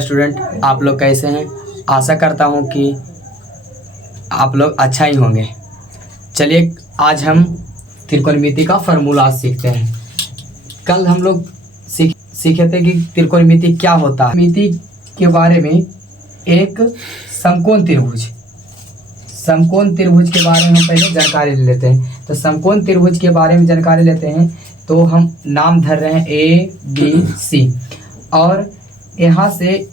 Student, आप लोग कैसे हैं? आशा करता हूं कि आप लोग अच्छा ही होंगे। चलिए आज हम त्रिकोणमिति का फार्मूला सीखते हैं। कल हम लोग सीखे थे कि त्रिकोणमिति क्या होता है। मिति के बारे में एक समकोण त्रिभुज के बारे में हम पहले जानकारी ले लेते हैं। तो समकोण त्रिभुज के बारे में जानकारी लेते हैं तो हम नाम धर रहे हैं ABC और यहाँ से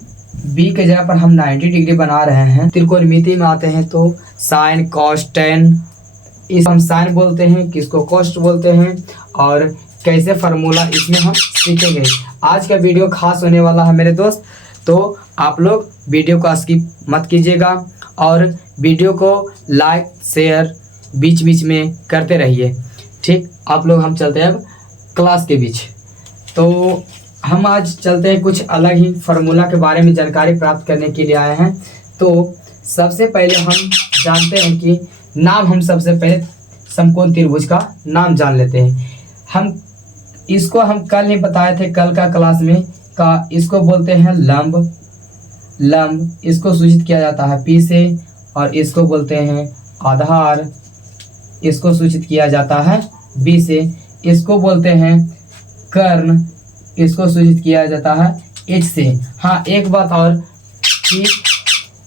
B के जगह पर हम 90 डिग्री बना रहे हैं। त्रिकोणमिति में आते हैं तो साइन कॉस टेन, इस हम साइन बोलते हैं, किसको कॉस्ट बोलते हैं और कैसे फार्मूला इसमें हम सीखेंगे। आज का वीडियो खास होने वाला है मेरे दोस्त, तो आप लोग वीडियो को स्किप मत कीजिएगा और वीडियो को लाइक शेयर बीच बीच में करते रहिए। ठीक, आप लोग हम चलते हैं अब क्लास के बीच। तो हम आज चलते हैं कुछ अलग ही फार्मूला के बारे में जानकारी प्राप्त करने के लिए आए हैं। तो सबसे पहले हम जानते हैं कि नाम, हम सबसे पहले समकोण त्रिभुज का नाम जान लेते हैं। हम कल ही बताए थे, कल का क्लास में का इसको बोलते हैं लंब। इसको सूचित किया जाता है P से, और इसको बोलते हैं आधार, इसको सूचित किया जाता है B से। इसको बोलते हैं कर्ण, इसको सूचित किया जाता है H से। हाँ, एक बात और कि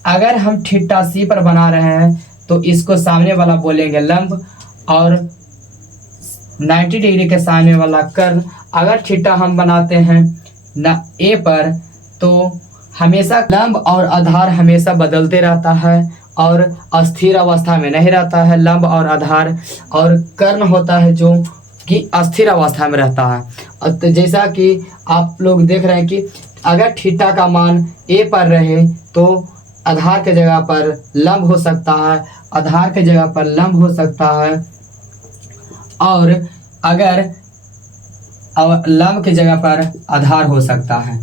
अगर हम थीटा C पर बना रहे हैं तो इसको सामने वाला बोलेंगे लंब और 90 डिग्री के सामने वाला कर्ण। अगर थीटा हम बनाते हैं ना A पर तो हमेशा लंब और आधार हमेशा बदलते रहता है और अस्थिर अवस्था में नहीं रहता है लंब और आधार, और कर्ण होता है जो कि अस्थिर अवस्था में रहता है। तो जैसा कि आप लोग देख रहे हैं कि अगर थीटा का मान A पर रहे तो आधार के जगह पर लंब हो सकता है, आधार के जगह पर लंब हो सकता है, और अगर लंब के जगह पर आधार हो सकता है।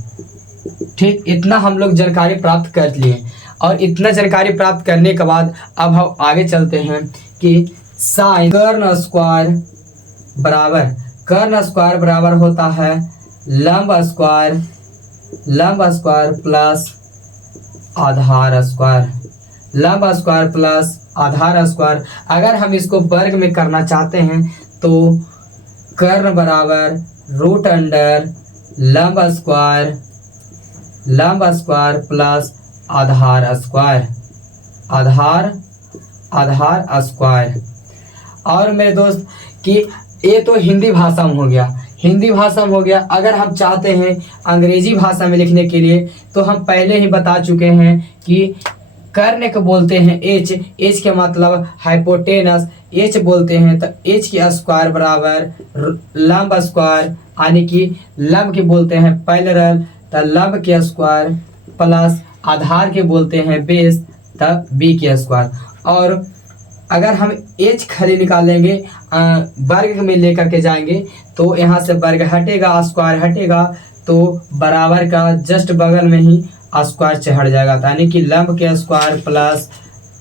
ठीक, इतना हम लोग जानकारी प्राप्त कर लिए और इतना जानकारी प्राप्त करने के बाद अब हम आगे चलते हैं कि साइन कर्ण स्क्वायर बराबर होता है लंब स्क्वायर प्लस आधार स्क्वायर। लंब स्क्वायर प्लस आधार स्क्वायर। अगर हम इसको वर्ग में करना चाहते हैं तो कर्ण बराबर रूट अंडर लंब स्क्वायर प्लस आधार स्क्वायर। और मेरे दोस्त कि ये तो हिंदी भाषा में हो गया। अगर हम चाहते हैं अंग्रेजी भाषा में लिखने के लिए तो हम पहले ही बता चुके हैं कि कर्ण को बोलते हैं H के मतलब हाइपोटेनस H बोलते हैं। तो H के स्क्वायर बराबर लंब स्क्वायर, यानी कि लंब के बोलते हैं पैरेलल, तो लंब के स्क्वायर प्लस आधार के बोलते हैं बेस, तब B के स्क्वायर। और अगर हम H खाली निकालेंगे वर्ग में लेकर के जाएंगे तो यहाँ से वर्ग हटेगा, स्क्वायर हटेगा, तो बराबर का जस्ट बगल में ही स्क्वायर चढ़ जाएगा, यानी कि लंब के स्क्वायर प्लस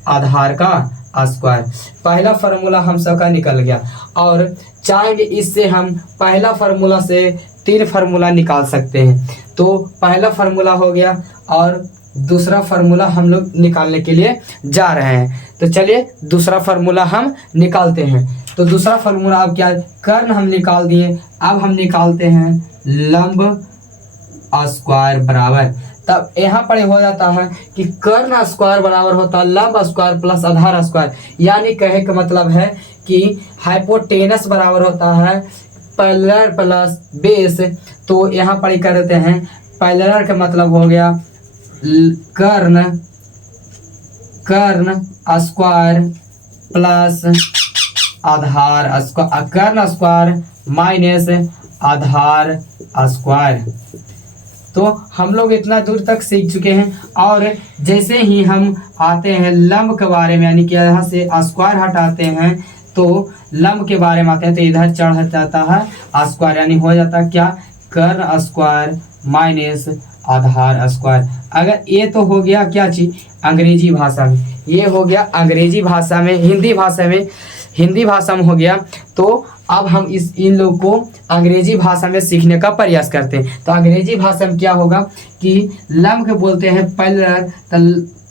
आधार का स्क्वायर। पहला फार्मूला हम सबका निकल गया और चाहेंगे इससे हम पहला फार्मूला से 3 फार्मूला निकाल सकते हैं। तो पहला फार्मूला हो गया और दूसरा फार्मूला हम लोग निकालने के लिए जा रहे हैं। तो चलिए दूसरा फार्मूला हम निकालते हैं। तो दूसरा फार्मूला अब क्या, कर्ण हम निकाल दिए, अब हम निकालते हैं लंब स्क्वायर बराबर। तब यहाँ पर हो जाता है कि कर्ण स्क्वायर बराबर होता है लंब स्क्वायर प्लस आधार स्क्वायर, यानी कहे का मतलब है कि हाइपोटेनस बराबर होता है पैरेलल प्लस बेस। तो यहाँ पर कर देते हैं पैरेलल का मतलब हो गया कर्ण स्क्वायर प्लस आधार स्क्वायर, कर्ण स्क्वायर माइनस आधार स्क्वायर। तो हम लोग इतना दूर तक सीख चुके हैं। और जैसे ही हम आते हैं लंब के बारे में, यानी कि यहाँ से स्क्वायर हटाते हैं तो लंब के बारे में आते हैं, तो इधर चढ़ जाता है स्क्वायर, यानी हो जाता है क्या, कर्ण स्क्वायर माइनस आधार स्क्वायर। अगर ये तो हो गया क्या चीज अंग्रेजी भाषा में, ये हो गया अंग्रेजी भाषा में, हिंदी भाषा में हो गया। तो अब हम इन लोग को अंग्रेजी भाषा में सीखने का प्रयास करते हैं। तो अंग्रेजी भाषा में क्या होगा कि लंब के बोलते हैं पैरेलल, तो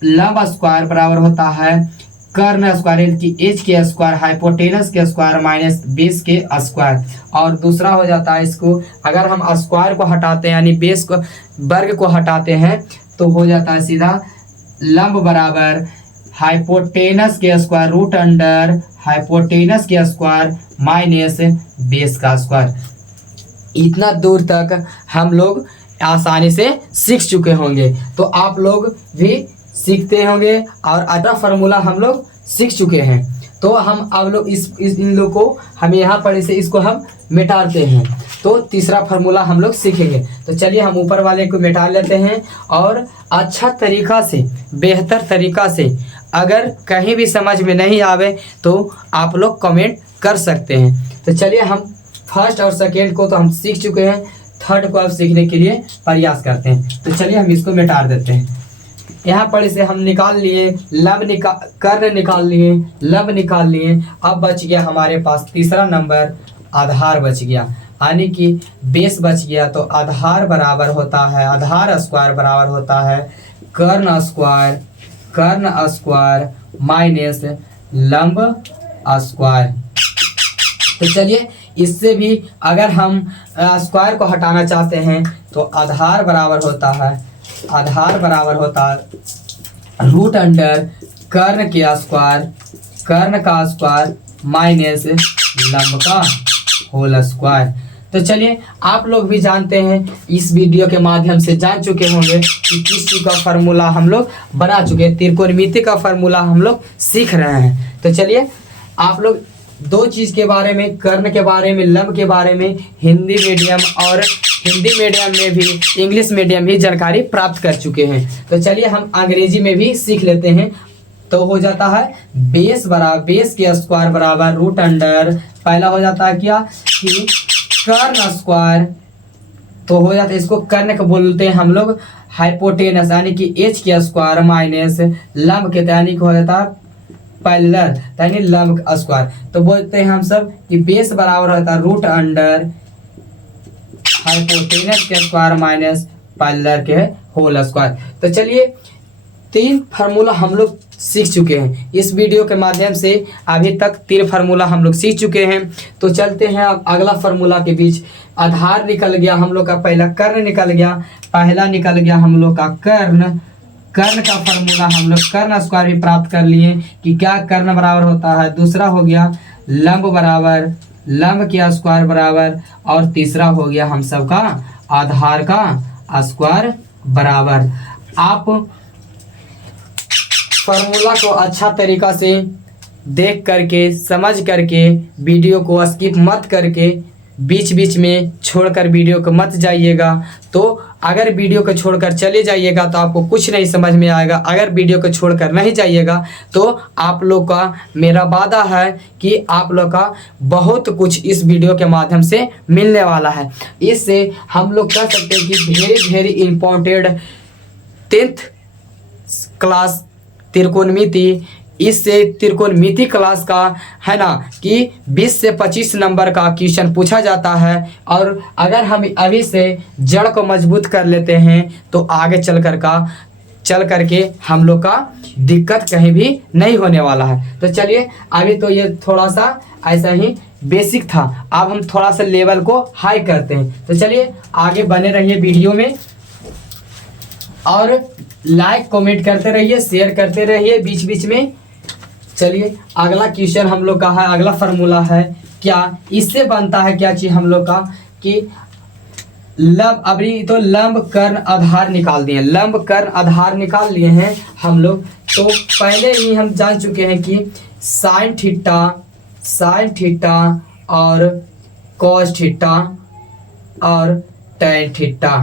लंब स्क्वायर बराबर होता है कर्ण स्क्वायर की एच के स्क्वायर हाइपोटेनस के स्क्वायर माइनस बेस के स्क्वायर। और दूसरा हो जाता है इसको, अगर हम स्क्वायर को हटाते हैं यानी बेस को वर्ग को हटाते हैं तो हो जाता है सीधा लंब बराबर हाइपोटेनस के स्क्वायर रूट अंडर हाइपोटेनस के स्क्वायर माइनस बेस का स्क्वायर। इतना दूर तक हम लोग आसानी से सीख चुके होंगे, तो आप लोग भी सीखते होंगे और अगला फार्मूला हम लोग सीख चुके हैं। तो हम अब लोग इन लोग को हम यहाँ पर इसे इसको हम मिटाते हैं, तो तीसरा फार्मूला हम लोग सीखेंगे। तो चलिए हम ऊपर वाले को मिटा लेते हैं और अच्छा तरीका से बेहतर तरीका से अगर कहीं भी समझ में नहीं आवे तो आप लोग कमेंट कर सकते हैं। तो चलिए हम फर्स्ट और सेकेंड को तो हम सीख चुके हैं, थर्ड को अब सीखने के लिए प्रयास करते हैं। तो चलिए हम इसको मिटा देते हैं। यहाँ पर इसे हम निकाल लिए, कर्ण निकाल लिए, लंब निकाल लिए। अब बच गया हमारे पास तीसरा नंबर आधार बच गया, यानी कि बेस बच गया। तो आधार बराबर होता है, आधार स्क्वायर बराबर होता है कर्ण स्क्वायर माइनस लंब स्क्वायर। तो चलिए इससे भी अगर हम स्क्वायर को हटाना चाहते हैं तो आधार बराबर होता है रूट अंडर कर्ण का स्क्वायर माइनस लंब का होल स्क्वायर। तो चलिए आप लोग भी जानते हैं, इस वीडियो के माध्यम से जान चुके होंगे कि किस चीज़ का फार्मूला हम लोग बना चुके हैं, त्रिकोणमिति का फार्मूला हम लोग सीख रहे हैं। तो चलिए आप लोग दो चीज़ के बारे में, कर्ण के बारे में, लंब के बारे में हिंदी मीडियम में भी इंग्लिश मीडियम भी जानकारी प्राप्त कर चुके हैं। तो चलिए हम अंग्रेजी में भी सीख लेते हैं। तो हो जाता है बेस के स्क्वायर बराबर रूट अंडर, पहला हो जाता है क्या कि कर्ण स्क्वायर, तो हो जाता है इसको कर्ण को बोलते हैं हम लोग हाइपोटेनस यानी कि एच के स्क्वायर माइनस लंब के यानी कि हो जाता है पैरेलल यानी लंब स्क्वायर। तो बोलते हैं हम सब कि बेस बराबर होता है रूट अंडर हाइपोटेनस के स्क्वायर माइनस पैरेलल के होल स्क्वायर। तो चलिए 3 फार्मूला हम लोग सीख चुके हैं इस वीडियो के माध्यम से। अभी तक 3 फार्मूला हम लोग सीख चुके हैं। तो चलते हैं अब अगला फार्मूला के बीच। आधार निकल गया हम लोग का, पहला कर्ण निकल गया, पहला निकल गया हम लोग का कर्ण का फार्मूला हम लोग कर्ण स्क्वायर भी प्राप्त कर लिए कि क्या कर्ण बराबर होता है। दूसरा हो गया लंब बराबर लंब के स्क्वायर बराबर, और तीसरा हो गया हम सब का आधार का स्क्वायर बराबर। आप फार्मूला को अच्छा तरीका से देख करके समझ करके वीडियो को स्किप मत करके बीच बीच में छोड़कर वीडियो को मत जाइएगा। तो अगर वीडियो को छोड़कर चले जाइएगा तो आपको कुछ नहीं समझ में आएगा। अगर वीडियो को छोड़कर नहीं जाइएगा तो आप लोग का मेरा वादा है कि आप लोग का बहुत कुछ इस वीडियो के माध्यम से मिलने वाला है। इससे हम लोग कह सकते हैं कि वेरी इम्पोर्टेंट 10th क्लास त्रिकोणमिति, इससे त्रिकोणमिति क्लास का है ना कि 20 से 25 नंबर का क्वेश्चन पूछा जाता है। और अगर हम अभी से जड़ को मजबूत कर लेते हैं तो आगे चल करके हम लोग का दिक्कत कहीं भी नहीं होने वाला है। तो चलिए अभी तो ये थोड़ा सा ऐसा ही बेसिक था, अब हम थोड़ा सा लेवल को हाई करते हैं। तो चलिए आगे बने रहिए वीडियो में और लाइक कमेंट करते रहिए, शेयर करते रहिए बीच बीच में। चलिए अगला क्वेश्चन हम लोग का है, अगला फार्मूला है क्या, इससे बनता है क्या चीज हम लोग का कि लंब, अभी तो लंब कर्ण आधार निकाल दिए, लंब कर्ण आधार निकाल लिए हैं हम लोग। तो पहले ही हम जान चुके हैं कि साइन थीटा और कॉस थीटा और टैन थीटा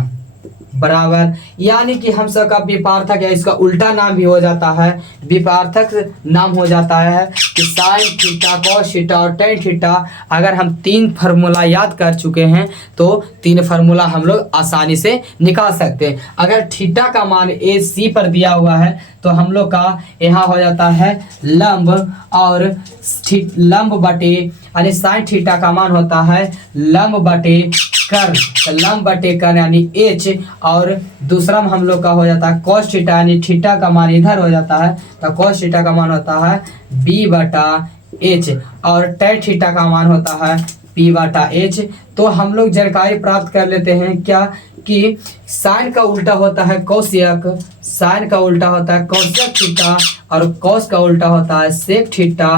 बराबर, यानी कि हम सब का विपार्थक है, इसका उल्टा नाम भी हो जाता है, विपार्थक नाम हो जाता है कि साइन थीटा कॉस थीटा और टैन थीटा। अगर हम 3 फार्मूला याद कर चुके हैं तो 3 फार्मूला हम लोग आसानी से निकाल सकते हैं। अगर थीटा का मान ए सी पर दिया हुआ है तो हम लोग का यहाँ हो जाता है लंब, और लंब बटे यानी साइन थीटा का मान होता है लंब बटे कर्ण, तो लंब बटे कर्ण यानी h, और दूसरा में हम लोग का हो जाता है cos थीटा, यानी थीटा का मान इधर हो जाता है तो cos थीटा का मान होता है b बटा h, और tan थीटा का मान होता है p बटा h। तो हम लोग जानकारी प्राप्त कर लेते हैं क्या कि साइन का उल्टा होता है कोशियक, साइन का उल्टा होता है कोशियक थीटा, और कॉस का उल्टा होता है सेक थीटा,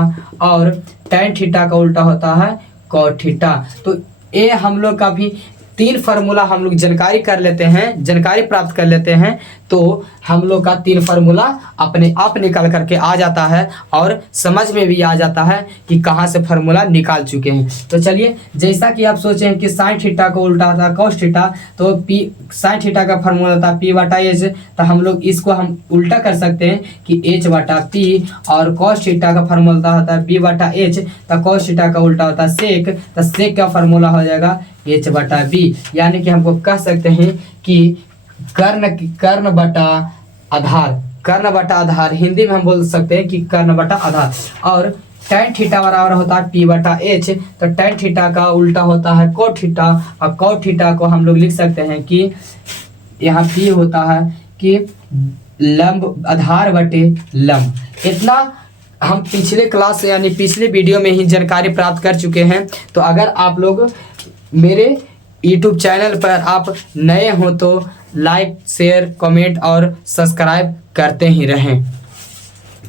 और tan थीटा का उल्टा होता है cot थीटा। तो ये हम लोग का भी 3 फार्मूला हम लोग जानकारी कर लेते हैं, जानकारी प्राप्त कर लेते हैं, तो हम लोग का 3 फार्मूला अपने आप निकल करके आ जाता है और समझ में भी आ जाता है कि कहाँ से फार्मूला निकाल चुके हैं। तो चलिए, जैसा कि आप सोचें कि साइन थीटा को उल्टा होता है cos थीटा, तो पी साइन थीटा का फार्मूला होता है p बटा h, तो हम लोग इसको हम उल्टा कर सकते हैं कि h बटा p, और cos थीटा का फार्मूला होता है b बटा h, तो cos थीटा का उल्टा होता है सेक, तो सेक का फार्मूला हो जाएगा h बटा b, यानी कि हमको कह सकते हैं कि कर्ण बटा आधार, कर्ण बटा आधार हिंदी में हम बोल सकते हैं कि कर्ण बटा आधार। और tan थीटा बराबर होता है p बटा h, तो tan थीटा का उल्टा होता है cot थीटा, और cot थीटा को हम लोग लिख सकते हैं कि यहाँ p होता है कि लंब आधार बटे लंब। इतना हम पिछले क्लास यानी पिछले वीडियो में ही जानकारी प्राप्त कर चुके हैं। तो अगर आप लोग मेरे YouTube चैनल पर आप नए हो तो लाइक, शेयर, कमेंट और सब्सक्राइब करते ही रहें।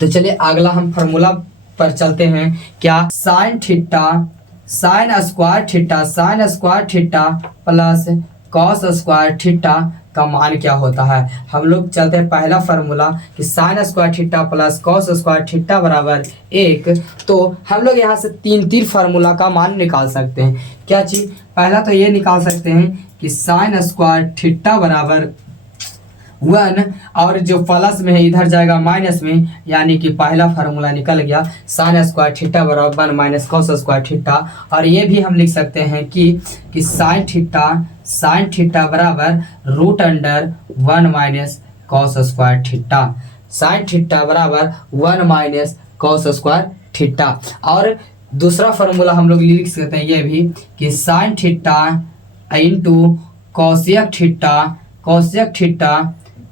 तो चलिए अगला हम फार्मूला पर चलते हैं। क्या sine theta, sine square theta, sine square theta plus cos square theta का मान क्या होता है। हम लोग चलते हैं पहला फार्मूला कि sine square theta plus cos square theta बराबर 1। तो हम लोग यहाँ से तीन फार्मूला का मान निकाल सकते हैं। क्या चीज़, पहला तो ये निकाल सकते हैं कि साइन स्क्वायर थीटा बराबर 1, और जो प्लस में है इधर जाएगा माइनस में, यानी कि पहला फार्मूला निकल गया साइन स्क्वायर थीटा बराबर 1 माइनस कॉस स्क्वायर थीटा। और ये भी हम लिख सकते हैं कि साइन थीटा बराबर root under 1 minus cos square theta, sine theta बराबर 1 माइनस कॉस स्क्वायर थीटा। और दूसरा फार्मूला हम लोग लिख सकते हैं ये भी कि sine theta into cosec theta,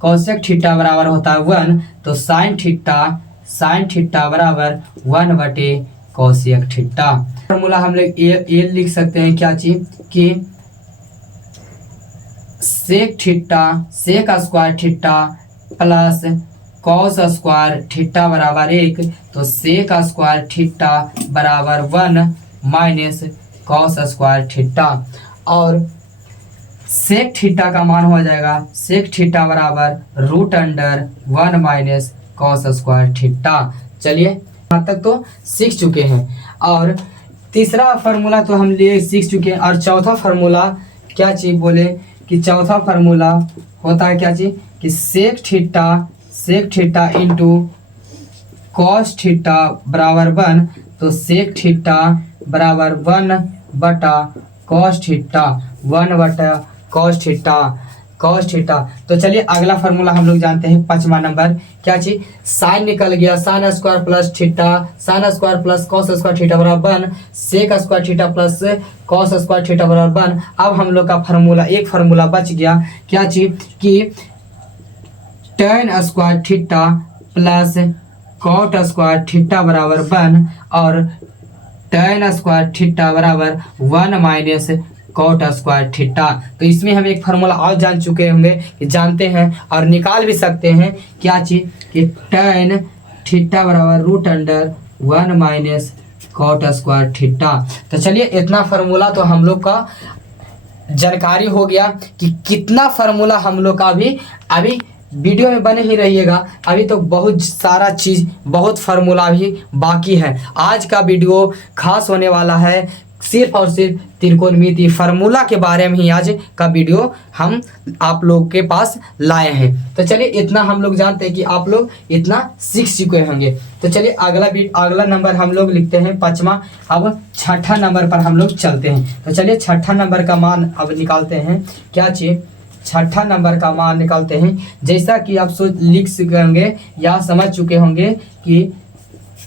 cosec theta बराबर होता है 1, तो साइन थीटा बराबर 1 बटे कॉसियक थीटा। फार्मूला हम लोग ये लिख सकते हैं क्या चीज कि sec theta, sec square theta plus cos square theta बराबर 1, तो सेक स्क्वायर थीटा बराबर 1 माइनस कॉस स्क्वायर थीटा। और सेक थीटा का मान हो जाएगा सेक थीटा बराबर root under 1 minus cos square theta. चलिए यहाँ तक तो सीख चुके हैं। और तीसरा फार्मूला तो हम लिए सीख चुके हैं। और चौथा फार्मूला क्या चीज बोले कि चौथा फार्मूला होता है क्या चीज कि sec theta into cos theta बराबर 1, तो सेक थीटा बराबर 1 बटा कॉस थीटा, 1 बटा कॉस थीटा। तो चलिए अगला फार्मूला हम लोग जानते हैं 5वां नंबर। क्या चीज, साइन निकल गया, sine square plus theta, sine square plus cos square theta बराबर 1, sec square theta plus cos square theta बराबर 1। अब हम लोग का फार्मूला एक फार्मूला बच गया। क्या चीज कि tan square theta plus cot square theta बराबर 1, और tan स्क्वायर थीटा बराबर 1 माइनस कॉट स्क्वायर थीटा। तो इसमें हम एक फार्मूला और जान चुके होंगे कि जानते हैं और निकाल भी सकते हैं। क्या चीज कि tan थीटा बराबर root under 1 minus cot square theta. तो चलिए इतना फार्मूला तो हम लोग का जानकारी हो गया कि कितना फार्मूला हम लोग का अभी वीडियो में बने ही रहिएगा। अभी तो बहुत सारा चीज़, बहुत फार्मूला भी बाकी है। आज का वीडियो खास होने वाला है, सिर्फ और सिर्फ त्रिकोणमिति फार्मूला के बारे में ही आज का वीडियो हम आप लोग के पास लाए हैं। तो चलिए इतना हम लोग जानते हैं कि आप लोग इतना सीख चुके होंगे। तो चलिए अगला नंबर हम लोग लिखते हैं 5वां। अब छठा नंबर पर हम लोग चलते हैं। तो चलिए छठा नंबर का मान अब निकालते हैं। क्या चीज, छठा नंबर का मान निकालते हैं। जैसा कि आप लिख चुके होंगे या समझ चुके होंगे कि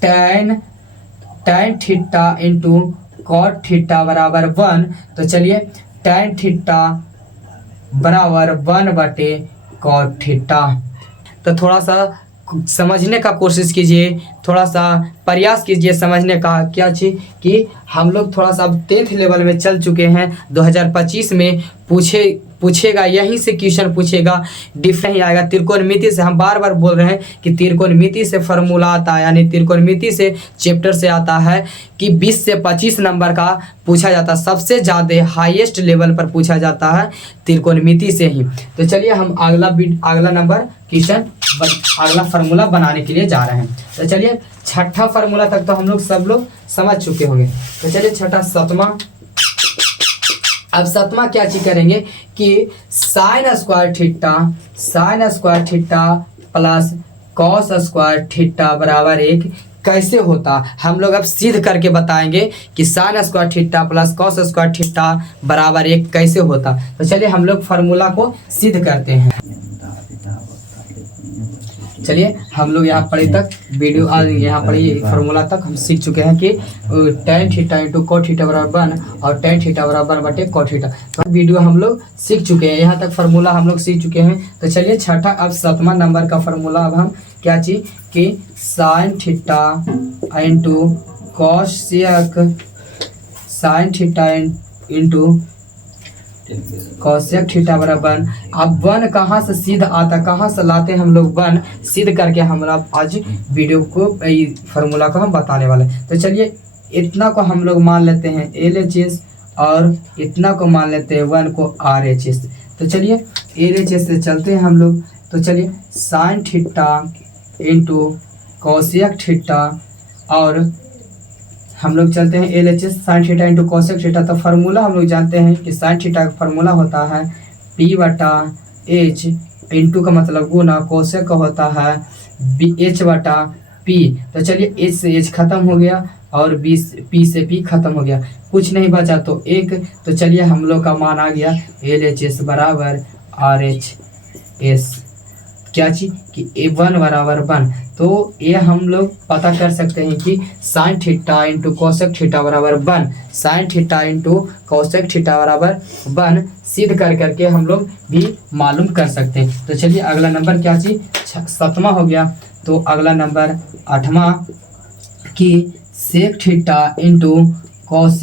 tan theta into cot theta बराबर 1, तो चलिए tan थीटा बराबर 1/cot थीटा। तो थोड़ा सा समझने का कोशिश कीजिए, थोड़ा सा प्रयास कीजिए समझने का। क्या चीज़ कि हम लोग थोड़ा सा अब 10th लेवल में चल चुके हैं। 2025 में पूछेगा, यहीं से क्वेश्चन पूछेगा, डिफरेंट ही आएगा। त्रिकोणमिति से हम बार बार बोल रहे हैं कि त्रिकोणमिति से फार्मूला आता है, यानी त्रिकोणमिति से चैप्टर से आता है कि 20 से 25 नंबर का पूछा जाता है। सबसे ज़्यादा हाईएस्ट लेवल पर पूछा जाता है त्रिकोणमिति से ही। तो चलिए हम अगला नंबर क्वेश्चन, अगला फार्मूला बनाने के लिए जा रहे हैं। तो चलिए छठा फार्मूला तक तो हम लोग सब लोग समझ चुके होंगे। तो चलिए छठा, सातवां। अब सातवां क्या चीज करेंगे कि sine square theta plus cos square theta बराबर 1 कैसे होता, हम लोग अब सिद्ध करके बताएंगे कि sine square theta plus cos square theta बराबर 1 कैसे होता। तो चलिए हम लोग फार्मूला को सिद्ध करते हैं। चलिए हम लोग यहाँ पढ़े तक वीडियो, यहाँ पढ़े फार्मूला तक हम सीख चुके हैं कि tan theta into cot theta बराबर 1 और tan थीटा बराबर 1/cot थीटा। तो वीडियो हम लोग सीख चुके हैं, यहाँ तक फार्मूला हम लोग सीख चुके हैं। तो चलिए छठा, अब 7वां नंबर का फार्मूला अब हम क्या चीज कि sine theta into sine theta into cosec theta बराबर 1। अब 1 कहाँ से सिद्ध आता, कहाँ से लाते हैं हम लोग 1 सिद्ध करके हम लोग आज वीडियो को फार्मूला को हम बताने वाले हैं। तो चलिए इतना को हम लोग मान लेते हैं LHS और इतना को मान लेते हैं 1 को RHS। तो चलिए LHS से चलते हैं हम लोग। तो चलिए sign theta into cosec theta और हम लोग चलते हैं LHS sign theta into cosec theta. तो फार्मूला हम लोग जानते हैं कि साइन थीटा का फार्मूला होता है P/H, इंटू का मतलब गुना, कॉसेक का होता है H/P। तो चलिए H से H खत्म हो गया और P से P खत्म हो गया, कुछ नहीं बचा तो 1। तो चलिए हम लोग का मान आ गया LHS बराबर RHS। क्या चीज कि A1 बराबर 1। तो ये हम लोग पता कर सकते हैं कि sine theta into cosec theta बराबर 1, sign theta into cosec theta बराबर 1 सिद्ध करके हम लोग भी मालूम कर सकते हैं। तो चलिए अगला नंबर क्या चीज 7वां हो गया। तो अगला नंबर 8वां कि sec theta into cos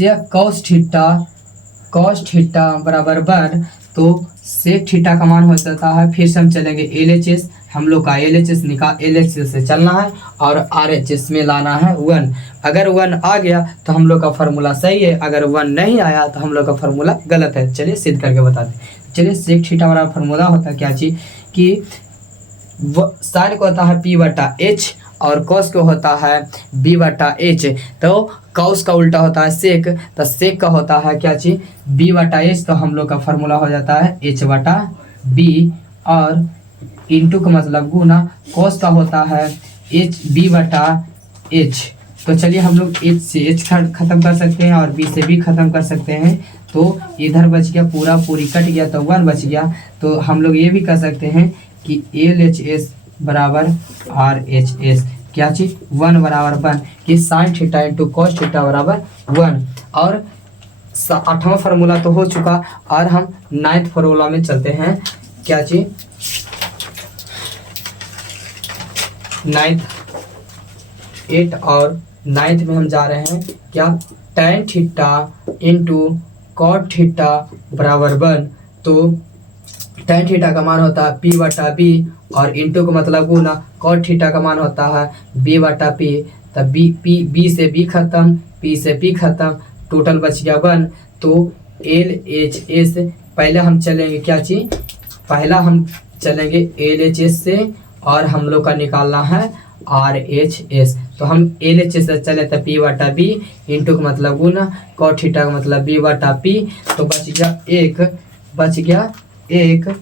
theta बराबर 1। तो सेक थीटा का मान हो जाता है, फिर से हम चलेंगे LHS, हम लोग का LHS से चलना है और RHS में लाना है 1। अगर 1 आ गया तो हम लोग का फार्मूला सही है, अगर 1 नहीं आया तो हम लोग का फार्मूला गलत है। चलिए सिद्ध करके बताते हैं। चलिए सेक थीटा वाला फार्मूला होता है क्या चीज कि साइन को होता है P/H और कॉस को होता है B/H। तो कॉस का उल्टा होता है सेक, तो सेक का होता है क्या चीज B/H। तो हम लोग का फार्मूला हो जाता है H/B और इंटू का मतलब गुना, कॉस का होता है B/H। तो चलिए हम लोग H से H खत्म कर सकते हैं और B से B खत्म कर सकते हैं। तो इधर बच गया, पूरी कट गया तो 1 बच गया। तो हम लोग ये भी कर सकते हैं कि LHS बराबर RHS। क्या चीज 1 बराबर 1 कि sine theta into cos theta बराबर 1। और 8वां फार्मूला तो हो चुका और हम 9th फार्मूला में चलते हैं। क्या चीज 9th 8 और 9th में हम जा रहे हैं क्या tan theta into cot theta बराबर 1। तो tan थीटा का मान होता है P/B और इंटू का मतलब गुना, कॉट थीटा का मान होता है B/P। तब B से B खत्म, P से P खत्म, टोटल बच गया 1। तो LHS पहले हम चलेंगे क्या चीज, पहला हम चलेंगे LHS से और हम लोग का निकालना है RHS। तो हम LHS से चले तो P/B इंटू का मतलब गुना, कॉट थीटा का मतलब B/P। तो बच गया 1।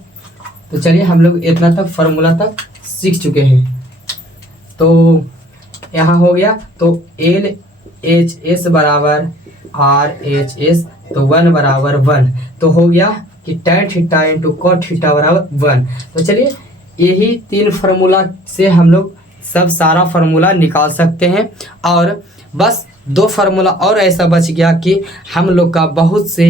तो चलिए हम लोग इतना तक फार्मूला तक सीख चुके हैं। तो यहाँ हो गया, तो LHS बराबर RHS, तो 1 बराबर 1। तो हो गया कि tan theta into cot theta बराबर 1। तो चलिए यही 3 फार्मूला से हम लोग सब सारा फार्मूला निकाल सकते हैं और बस दो फार्मूला और ऐसा बच गया कि हम लोग का बहुत से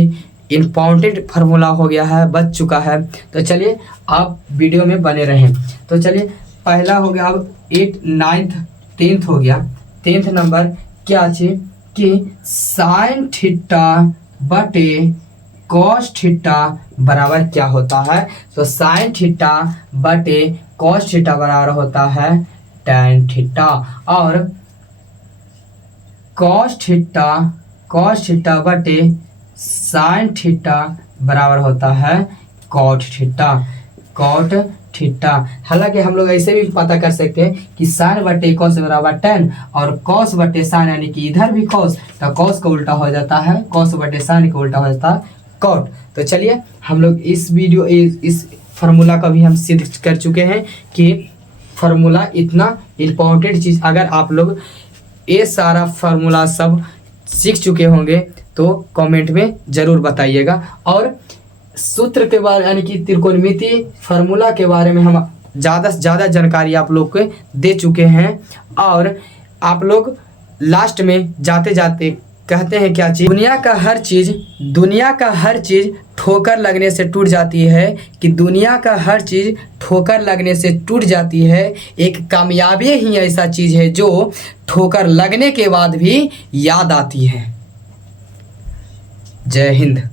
इम्पॉर्टेंट फार्मूला हो गया है, बच चुका है। तो चलिए आप वीडियो में बने रहें। तो चलिए पहला हो गया, अब 8, 9, 10 हो गया। 10 नंबर क्या चीज कि साइन थीटा बटे कॉस थीटा बराबर क्या होता है। तो साइन थीटा बटे कॉस थीटा बराबर होता है tan थीटा, और कॉस थीटा बटे साइन थीटा बराबर होता है कॉट थीटा। हालांकि हम लोग ऐसे भी पता कर सकते हैं कि साइन बटे कॉस बराबर tan, और कॉस बटे साइन यानी कि इधर भी कॉस, तो कॉस का उल्टा हो जाता है, कॉस बटे साइन का उल्टा हो जाता है कॉट। तो चलिए हम लोग इस फार्मूला का भी हम सिद्ध कर चुके हैं कि फार्मूला इतना इम्पोर्टेंट चीज़, अगर आप लोग ये सारा फार्मूला सब सीख चुके होंगे तो कमेंट में ज़रूर बताइएगा। और सूत्र के बारे यानी कि त्रिकोणमिति फार्मूला के बारे में हम ज़्यादा से ज़्यादा जानकारी आप लोग को दे चुके हैं। और आप लोग लास्ट में जाते जाते कहते हैं क्या चीज़, दुनिया का हर चीज़ ठोकर लगने से टूट जाती है, कि दुनिया का हर चीज़ ठोकर लगने से टूट जाती है, एक कामयाबी ही ऐसा चीज़ है जो ठोकर लगने के बाद भी याद आती है। जय हिंद।